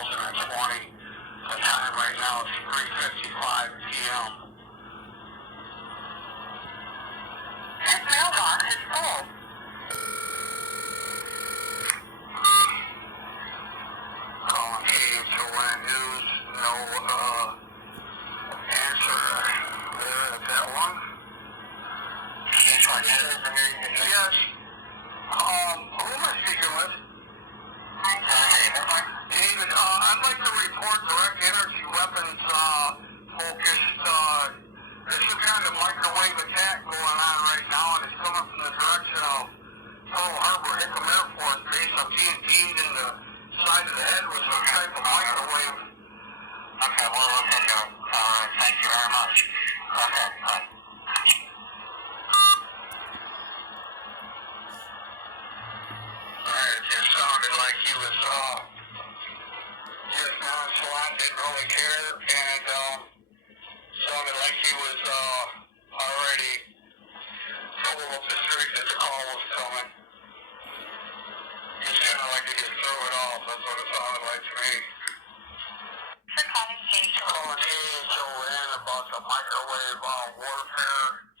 2020. The time right now is 3:55 p.m. His mailbox is full. Calling KHON News. No answer there at that one. KHON News. Yes. Who am I speaking with? David, I'd like to report direct energy weapons focused. There's some kind of microwave attack going on right now, and it's coming from the direction of Pearl Harbor Hickam Air Force Base. I'm being beamed in the side of the head with some type of microwave. Okay, we'll look into it. Thank you very much. Okay, bye. Alright, it just sounded like he was, just nonchalant, didn't really care, and, sounded like he was, already told up the street that the call was coming. He just kind of like to just throw it off, that's what it sounded like to me. Calling KHON about the microwave, warfare.